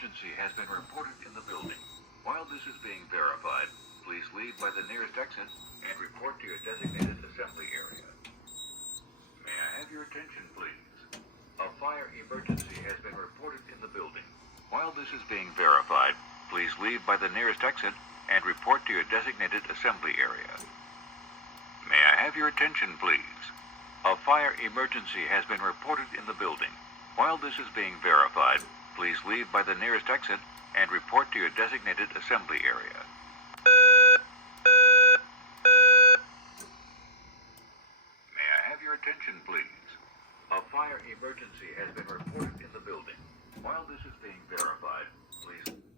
emergency has been reported in the building. While this is being verified, please leave by the nearest exit and report to your designated assembly area. May I have your attention, please? A fire emergency has been reported in the building. While this is being verified, please leave by the nearest exit and report to your designated assembly area. May I have your attention, please? A fire emergency has been reported in the building. While this is being verified, please leave by the nearest exit and report to your designated assembly area. May I have your attention, please? A fire emergency has been reported in the building. While this is being verified, please...